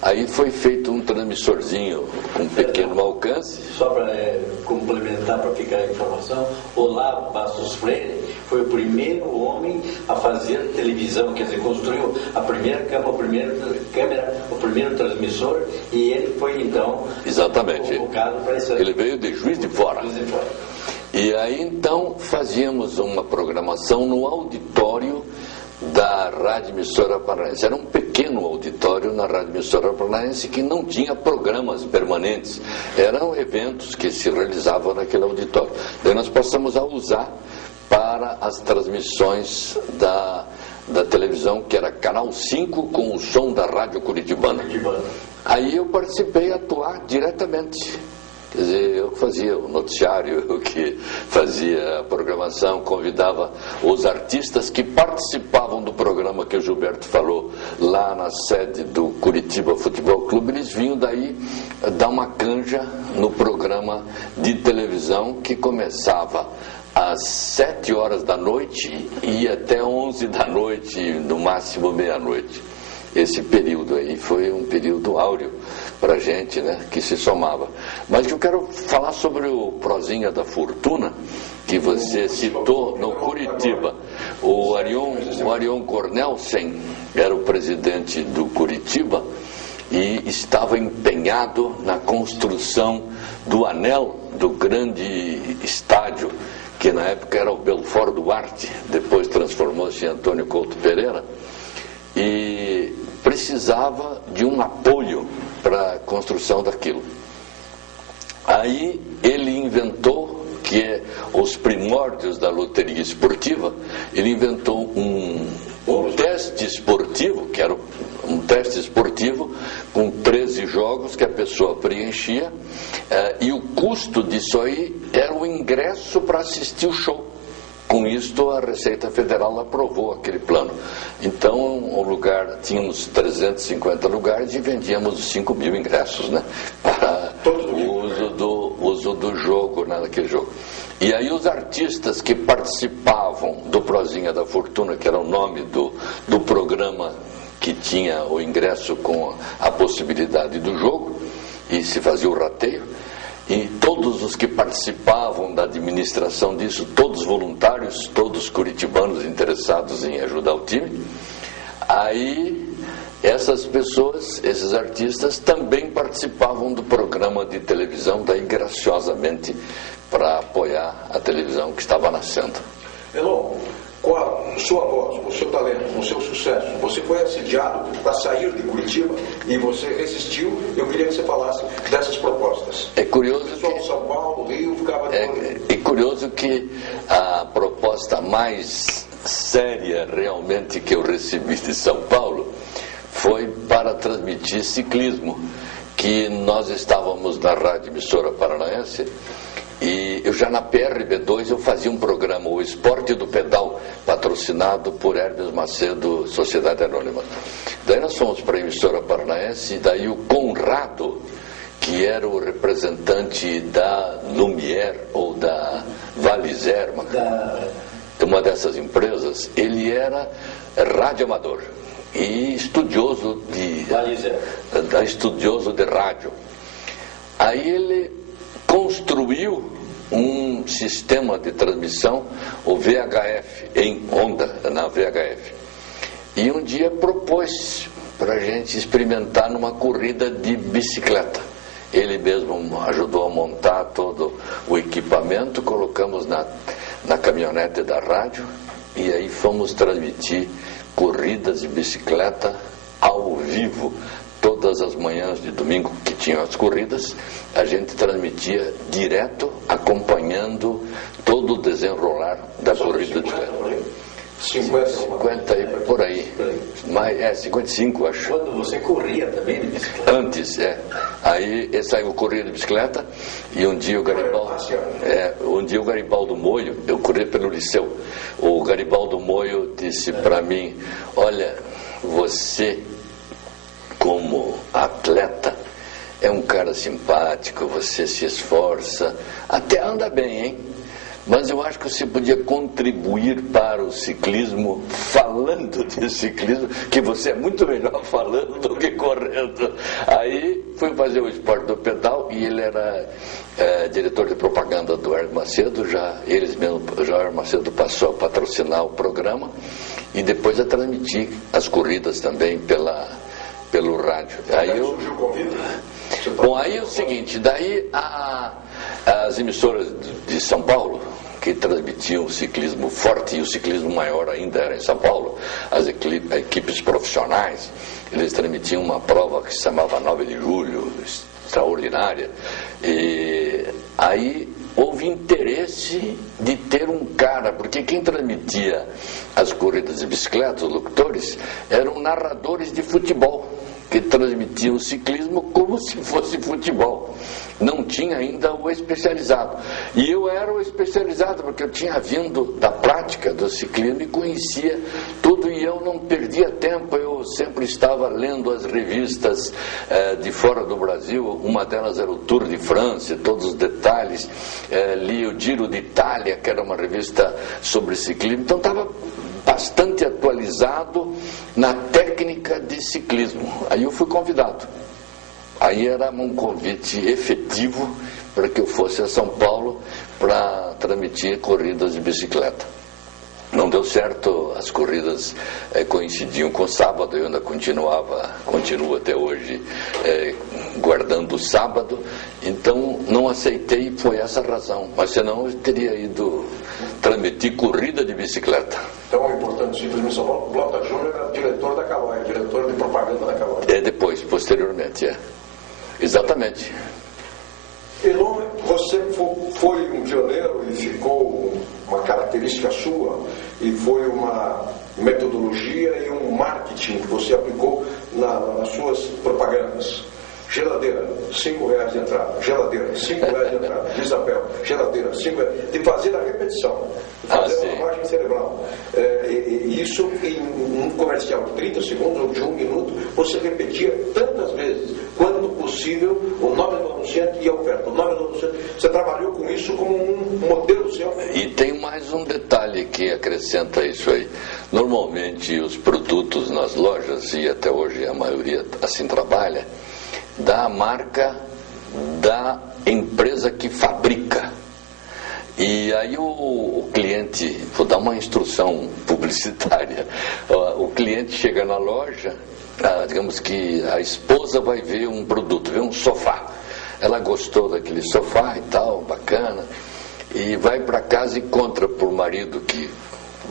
aí foi feito um transmissorzinho com pequeno alcance. Só para complementar, para ficar a informação, Olavo Passos Freire foi o primeiro homem a fazer televisão, quer dizer, construiu a primeira câmera, o primeiro transmissor, e ele foi então convocado para isso. Ele veio de Juiz de Fora. E aí então fazíamos uma programação no auditório da Rádio Emissora Paranaense. Era um pequeno auditório na Rádio Emissora Paranaense que não tinha programas permanentes. Eram eventos que se realizavam naquele auditório. Daí nós passamos a usar para as transmissões da televisão, que era Canal 5, com o som da Rádio Curitibana. Aí eu participei a atuar diretamente. Quer dizer, eu que fazia o noticiário, eu que fazia a programação, convidava os artistas que participavam do programa que o Gilberto falou, lá na sede do Curitiba Futebol Clube. Eles vinham daí dar uma canja no programa de televisão que começava às 7 horas da noite e ia até 11 da noite, no máximo meia-noite. Esse período aí foi um período áureo para a gente, né, que se somava. Mas eu quero falar sobre o Prozinha da Fortuna, que você citou no Curitiba. O Arion Cornelsen era o presidente do Curitiba e estava empenhado na construção do anel do grande estádio, que na época era o Belfort Duarte, depois transformou-se em Antônio Couto Pereira, e precisava de um apoio para a construção daquilo. Aí ele inventou, que é os primórdios da loteria esportiva, ele inventou um teste esportivo, que era um teste esportivo com 13 jogos que a pessoa preenchia, e o custo disso aí era o ingresso para assistir o show. Com isto, a Receita Federal aprovou aquele plano. Então, o lugar, tínhamos 350 lugares e vendíamos 5 mil ingressos, né, para o uso do jogo, né, naquele jogo. E aí os artistas que participavam do Prozinha da Fortuna, que era o nome do programa que tinha o ingresso com a possibilidade do jogo, e se fazia o rateio, e todos os que participavam da administração disso, todos voluntários, todos curitibanos interessados em ajudar o time, aí essas pessoas, esses artistas, também participavam do programa de televisão, daí graciosamente para apoiar a televisão que estava nascendo. Elon, com a sua voz, com o seu talento, com o seu sucesso, você foi assediado para sair de Curitiba e você resistiu. Eu queria que você falasse dessas propostas. É curioso que São Paulo, Rio, ficava é curioso que a proposta mais séria realmente que eu recebi de São Paulo foi para transmitir ciclismo, que nós estávamos na Rádio Emissora Paranaense. E eu já na PRB2 eu fazia um programa, o Esporte do Pedal, patrocinado por Hermes Macedo, Sociedade Anônima. Daí nós fomos para a Emissora Paranaense, e daí o Conrado, que era o representante da Lumière ou da Valizer, uma dessas empresas, ele era radioamador e estudioso de rádio. Aí ele construiu um sistema de transmissão, o VHF, em onda, na VHF. E um dia propôs para a gente experimentar numa corrida de bicicleta. Ele mesmo ajudou a montar todo o equipamento, colocamos na caminhonete da rádio, e aí fomos transmitir corridas de bicicleta ao vivo. Todas as manhãs de domingo que tinham as corridas, a gente transmitia direto, acompanhando todo o desenrolar da corrida de bicicleta. 50 e por aí. Mas, 55, acho. Quando você corria também de bicicleta? Antes, Aí saiu corrida de bicicleta, e um dia o Garibaldo Moio, eu corri pelo Liceu, o Garibaldo Moio disse para mim: olha, você, como atleta, é um cara simpático, você se esforça, até anda bem, hein? mas eu acho que você podia contribuir para o ciclismo falando de ciclismo, que você é muito melhor falando do que correndo. Aí fui fazer o Esporte do Pedal e ele era diretor de propaganda do Hermes Macedo, já o Hermes Macedo passou a patrocinar o programa e depois a transmitir as corridas também pelo rádio. Aí surgiu o convite? Bom, aí é o seguinte, daí as emissoras de São Paulo, que transmitiam o ciclismo forte, e o ciclismo maior ainda era em São Paulo, as equipes profissionais, eles transmitiam uma prova que se chamava 9 de Julho, extraordinária, e aí houve interesse de ter um cara, porque quem transmitia as corridas de bicicleta, os locutores, eram narradores de futebol, que transmitiam o ciclismo como se fosse futebol. Não tinha ainda o especializado. E eu era o especializado, porque eu tinha vindo da prática do ciclismo e conhecia tudo, e eu não perdia tempo. Eu sempre estava lendo as revistas de fora do Brasil. Uma delas era o Tour de France, todos os detalhes. Li o Giro de Itália, que era uma revista sobre ciclismo. Então estava bastante atualizado na técnica de ciclismo. Aí eu fui convidado. Aí era um convite efetivo para que eu fosse a São Paulo para transmitir corridas de bicicleta. Não deu certo, as corridas coincidiam com o sábado, eu ainda continuo até hoje guardando o sábado, então não aceitei, foi essa a razão, mas senão eu teria ido transmitir corrida de bicicleta. Então é importante, ciclismo em São Paulo, o Blota Júnior era diretor da Calói, diretor de propaganda da Calói. Depois, posteriormente, exatamente. Elon, você foi um pioneiro e ficou uma característica sua, e foi uma metodologia e um marketing que você aplicou nas suas propagandas. Geladeira, R$5 de entrada. Geladeira, R$5 de entrada. Isabel, geladeira, R$5. De fazer a repetição. Fazer uma lavagem cerebral. Isso em um comercial de 30 segundos ou de 1 minuto, você repetia tantas vezes quanto possível o nome do anunciante e a oferta. O nome do anunciante. Você trabalhou com isso como um modelo seu. E tem mais um detalhe que acrescenta isso aí. Normalmente os produtos nas lojas, e até hoje a maioria assim trabalha, da marca da empresa que fabrica. E aí o cliente, vou dar uma instrução publicitária, o cliente chega na loja, digamos que a esposa vai ver um produto, vê um sofá. Ela gostou daquele sofá e tal, bacana, e vai para casa e conta para o marido que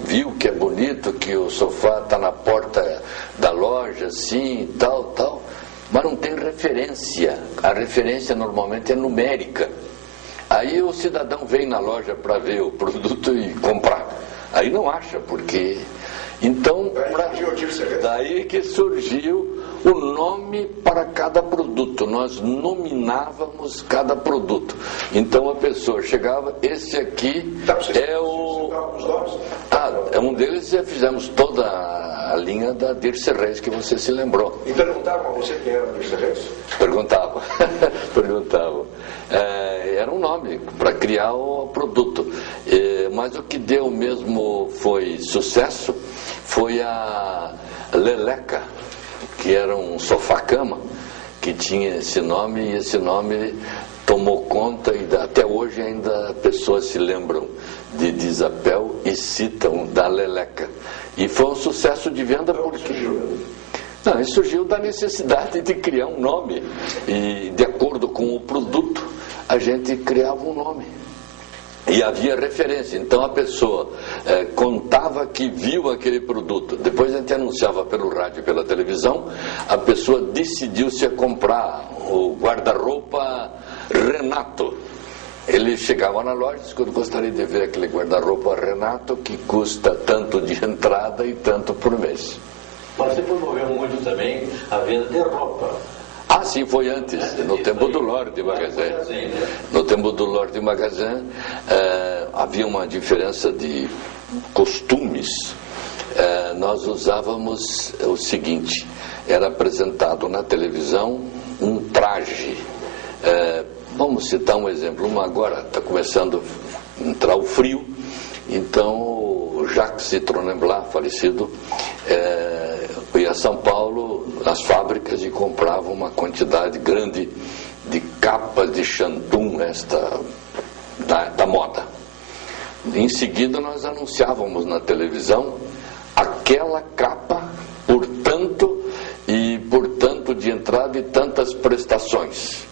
viu que é bonito, que o sofá está na porta da loja, assim, tal, mas não tem referência. A referência normalmente é numérica. Aí o cidadão vem na loja para ver o produto e comprar. Aí não acha, porque... Então, daí que surgiu o nome para cada produto. Nós nominávamos cada produto. Então a pessoa chegava, esse aqui é o... um deles já fizemos toda a linha da Dirce Reis, que você se lembrou. E perguntavam a você quem era a Dirce Reis? Perguntavam. Era um nome para criar o produto. Mas o que deu mesmo foi sucesso, foi a Leleca, que era um sofá-cama que tinha esse nome, e esse nome tomou conta, e até hoje ainda pessoas se lembram de Isabel e citam da Leleca. E foi um sucesso de venda porque... Não, isso surgiu da necessidade de criar um nome, e de acordo com o produto a gente criava um nome. E havia referência, então a pessoa contava que viu aquele produto, depois a gente anunciava pelo rádio e pela televisão, a pessoa decidiu se ia comprar o guarda-roupa Renato. Ele chegava na loja e disse que eu gostaria de ver aquele guarda-roupa Renato que custa tanto de entrada e tanto por mês. Mas você promoveu muito também a venda de roupa. Ah, sim, foi antes, no tempo do Lorde Magazine. No tempo do Lorde Magazine havia uma diferença de costumes. Nós usávamos o seguinte: era apresentado na televisão um traje vamos citar um exemplo. Agora está começando a entrar o frio, então o Jacques Citronenblat, falecido, ia a São Paulo, nas fábricas, e comprava uma quantidade grande de capas de Shantung, da moda. Em seguida nós anunciávamos na televisão aquela capa por tanto de entrada e tantas prestações.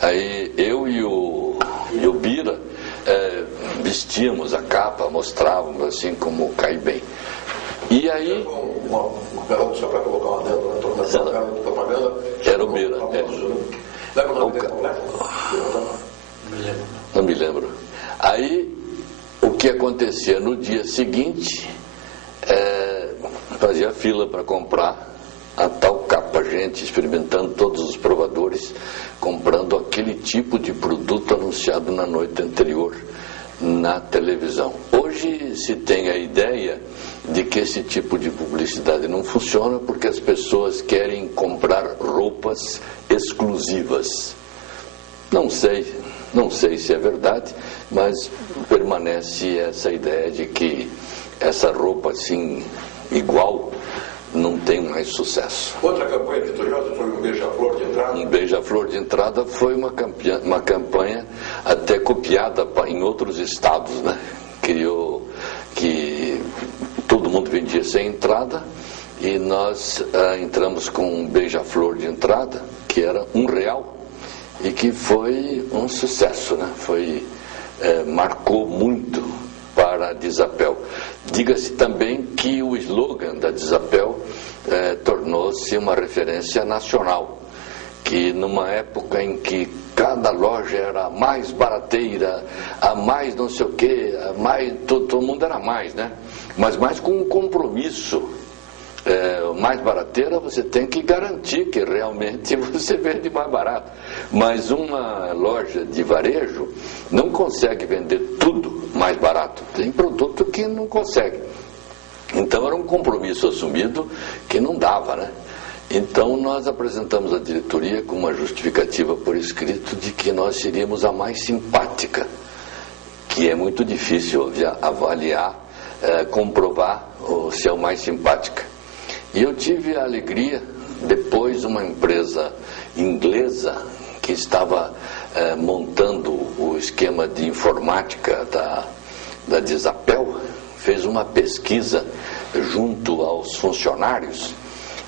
Aí eu e o Bira vestíamos a capa, mostrávamos assim como cai bem. E aí... Só para colocar uma dentro da propaganda... Era o Bira. Lembra o nome dele completo? Não me lembro. Aí, o que acontecia no dia seguinte, fazia fila para comprar a tal capa, gente experimentando todos os provadores, comprando aquele tipo de produto anunciado na noite anterior na televisão. Hoje se tem a ideia de que esse tipo de publicidade não funciona porque as pessoas querem comprar roupas exclusivas. Não sei se é verdade, mas permanece essa ideia de que essa roupa assim, igual, não tem mais sucesso. Outra campanha vitoriosa foi um beija-flor de entrada? Um beija-flor de entrada foi uma campanha até copiada em outros estados, né? Criou que todo mundo vendia sem entrada e nós entramos com um beija-flor de entrada que era R$1 e que foi um sucesso, né? Marcou muito para a Disapel. Diga-se também que o slogan da Disapel tornou-se uma referência nacional, que numa época em que cada loja era a mais barateira, a mais não sei o quê, a mais, todo mundo era mais, né? Mas mais com um compromisso. Mais barateira, você tem que garantir que realmente você vende mais barato. Mas uma loja de varejo não consegue vender tudo mais barato. Tem produto que não consegue. Então era um compromisso assumido que não dava, né? Então nós apresentamos à diretoria com uma justificativa por escrito de que nós seríamos a mais simpática, que é muito difícil avaliar, comprovar se é o mais simpática. E eu tive a alegria, depois uma empresa inglesa que estava montando o esquema de informática da Disapel, fez uma pesquisa junto aos funcionários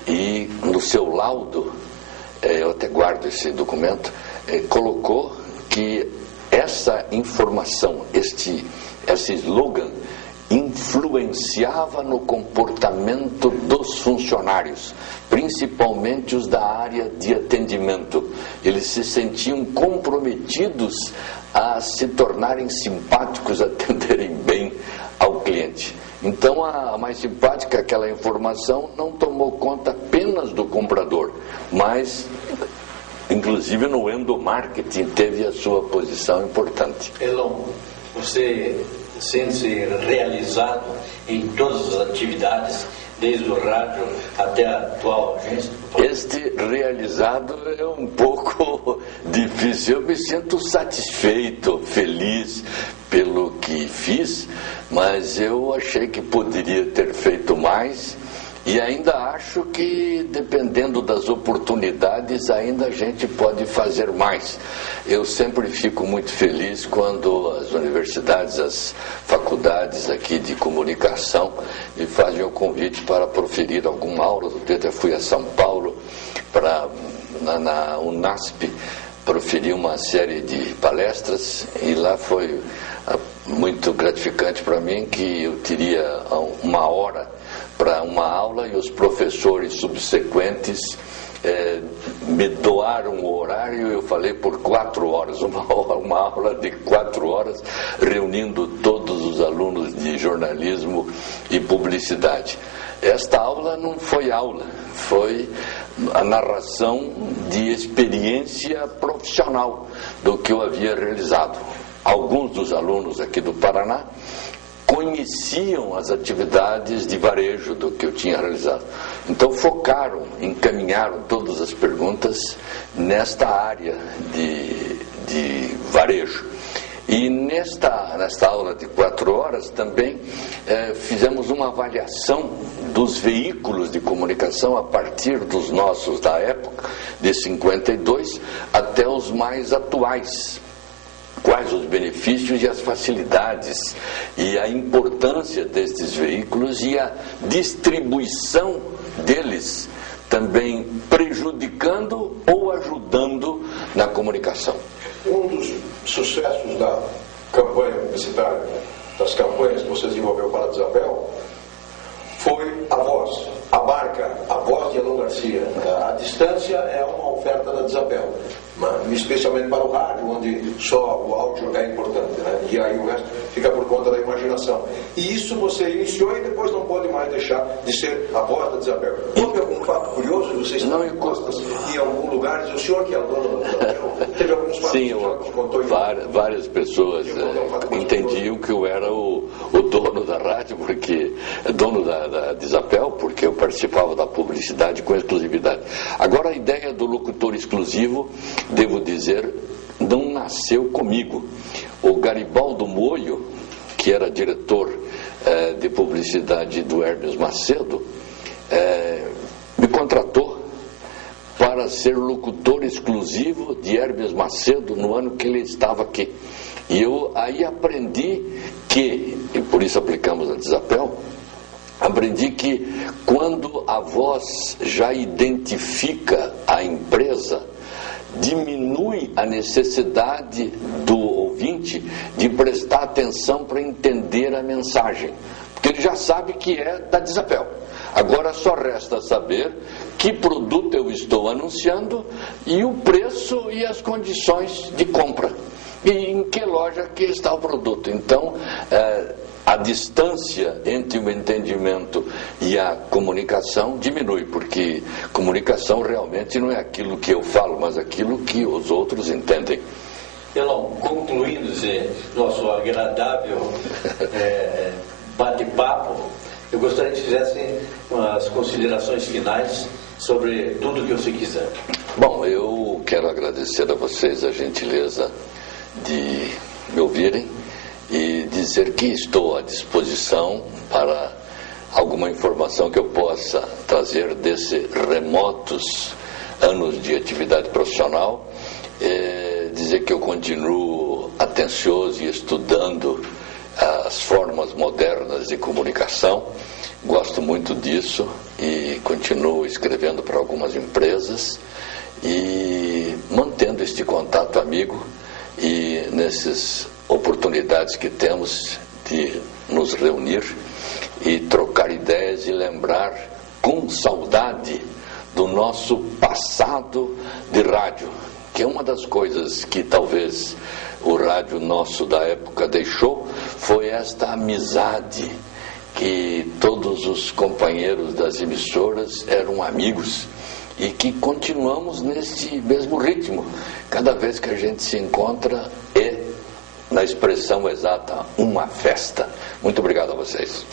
e no seu laudo, eu até guardo esse documento, colocou que essa informação, esse slogan, influenciava no comportamento dos funcionários, principalmente os da área de atendimento. Eles se sentiam comprometidos a se tornarem simpáticos, a atenderem bem ao cliente. Então a mais simpática, aquela informação, não tomou conta apenas do comprador, mas inclusive no endomarketing teve a sua posição importante. Elon, você sente-se realizado em todas as atividades, desde o rádio até a atual agência? Este realizado é um pouco difícil. Eu me sinto satisfeito, feliz pelo que fiz, mas eu achei que poderia ter feito mais. E ainda acho que, dependendo das oportunidades, ainda a gente pode fazer mais. Eu sempre fico muito feliz quando as universidades, as faculdades aqui de comunicação me fazem o convite para proferir alguma aula. Eu até fui a São Paulo, na Unasp, proferi uma série de palestras e lá foi muito gratificante para mim que eu teria 1 hora para uma aula e os professores subsequentes me doaram o horário. Eu falei por 4 horas, uma aula de 4 horas, reunindo todos os alunos de jornalismo e publicidade. Esta aula não foi aula, foi a narração de experiência profissional do que eu havia realizado. Alguns dos alunos aqui do Paraná conheciam as atividades de varejo do que eu tinha realizado. Então encaminharam todas as perguntas nesta área de varejo. E nesta aula de 4 horas também fizemos uma avaliação dos veículos de comunicação a partir dos nossos da época, de 52, até os mais atuais. Quais os benefícios e as facilidades e a importância destes veículos e a distribuição deles, também prejudicando ou ajudando na comunicação. Um dos sucessos da campanha publicitária, das campanhas que você desenvolveu para a Desapel, foi a voz, a marca, a voz de Elon Garcia. A distância é uma oferta da Desapel, especialmente para o rádio, onde só o áudio é importante, né? E aí o resto fica por conta da imaginação. E isso você iniciou e depois não pode mais deixar de ser a voz da Desapel. Houve algum fato curioso que você está em costas em algum lugar, diz o senhor que é o dono da Desapel? Teve alguns fatos que contou várias pessoas entendiam que eu era o dono da rádio, porque dono da Desapel, porque eu participava da publicidade com exclusividade. Agora, a ideia do locutor exclusivo, devo dizer, não nasceu comigo. O Garibaldo Moio, que era diretor de publicidade do Hermes Macedo, me contratou para ser locutor exclusivo de Hermes Macedo no ano que ele estava aqui. E eu aí aprendi que, e por isso aplicamos a Desapel, aprendi que quando a voz já identifica a empresa, diminui a necessidade do ouvinte de prestar atenção para entender a mensagem, porque ele já sabe que é da Desapel. Agora só resta saber que produto eu estou anunciando e o preço e as condições de compra e em que loja que está o produto. Então, a distância entre o entendimento e a comunicação diminui, porque comunicação realmente não é aquilo que eu falo, mas aquilo que os outros entendem. Elon, concluindo nosso agradável bate-papo, eu gostaria que fizessem as considerações finais sobre tudo o que você quiser. Bom, eu quero agradecer a vocês a gentileza de me ouvirem e dizer que estou à disposição para alguma informação que eu possa trazer desses remotos anos de atividade profissional, dizer que eu continuo atencioso e estudando as formas modernas de comunicação, gosto muito disso e continuo escrevendo para algumas empresas e mantendo este contato amigo e nessas oportunidades que temos de nos reunir e trocar ideias e lembrar com saudade do nosso passado de rádio, que é uma das coisas que talvez o rádio nosso da época deixou, foi esta amizade, que todos os companheiros das emissoras eram amigos e que continuamos nesse mesmo ritmo. Cada vez que a gente se encontra na expressão exata, uma festa. Muito obrigado a vocês.